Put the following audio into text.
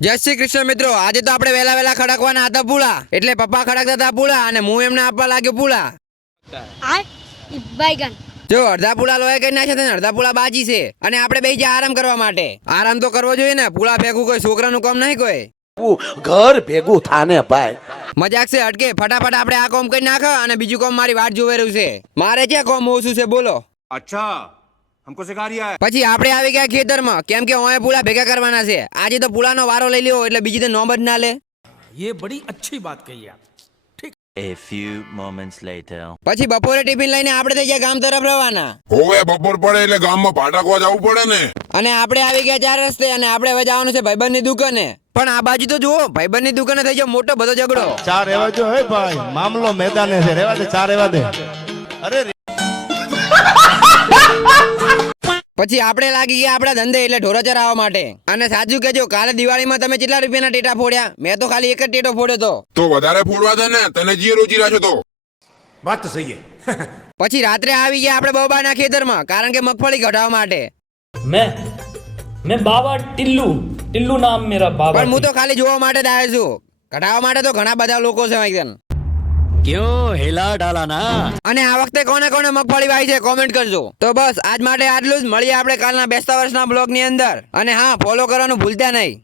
જય શ્રી કૃષ્ણ મિત્રો, આજે તો આપણે વેલા વેલા ખડકવાના હતા પૂળા, એટલે પપ્પા ખડકતા હતા પૂળા અને હું એમને આપવા લાગ્યો પૂળા. જો અડધા પૂળા લોહી કરી નાખ્યા છે, અડધા પૂળા બાજી છે અને આપણે બે જ્યાં આરામ કરવા માટે. આરામ તો કરવો જોઈએ ને, પૂળા ફેંકવું કોઈ છોકરાનું કામ નહીં. કોઈ ઘર ભેગું થાને ભાઈ. મજાક છે, હટકે ફટાફટ આપણે આ કામ કરી નાખો અને બીજું કામ મારી વાટ જોવે રહ્યું છે. મારે ક્યાં કામ ઓછું છે બોલો. अच्छा हमको सिखा रिया है. પછી આપણે આવી ગયા ખેતરમાં, કેમ કે ઓય પૂળા ભેગા કરવાના છે. આજે તો પૂળાનો વારો લઈ લ્યો એટલે બીજી તો નોમ જ ના લે. ये बड़ी अच्छी बात कही आप. A few moments later. પછી બપોરે ટિફિન લઈને આપણે થઈ ગયા ગામ તરફ રવાના. હોવે બપોર પડે એટલે ગામમાં પાટાકવા જવું પડે ને. અને આપણે આવી ગયા 4 રસ્તે અને આપણે હવે જવાનું છે ભાઈબંધની દુકાને. પણ આ બાજુ તો જુઓ, ભાઈબંધની દુકાને થઈ ગયો મોટો બધો ઝઘડો. ચાર રહેવા જો હે ભાઈ, મામલો મેદાને છે, રહેવા દે, ચાર રહેવા દે. અરે પછી આપણે લાગી ગયા આપણા ધંધે એટલે ઢોરો ચરાવવા માટે. અને સાચું કેજો, કાલે દિવાળીમાં તમે કેટલા રૂપિયાના ટેટા ફોડ્યા? મેં તો ખાલી એક જ ટેટો ફોડ્યો તો વધારે ફોડવા દે ને, તને જે રોજી રાખ્યો તો. बात तो सही है. પછી રાત્રે આવી ગયા આપણે બબાના ખેતરમાં, કારણ કે મગફળી કઢાવવા માટે. मैं बाबा टिल्लू नाम मेरा बाबा. પણ હું તો ખાલી જોવા માટે જ આવ્યો છું. કઢાવવા માટે તો ઘણા બધા લોકો છે એકદમ. क्यों हिला डाला ना? અને આ વખતે કોને કોને મગફળી વાવી છે કોમેન્ટ કરજો. તો બસ આજ માટે આટલું જ. મળીએ આપણે કાલના બેસતા વર્ષના બ્લોગની અંદર. અને હા, ફોલો કરવાનું ભૂલતા નહીં.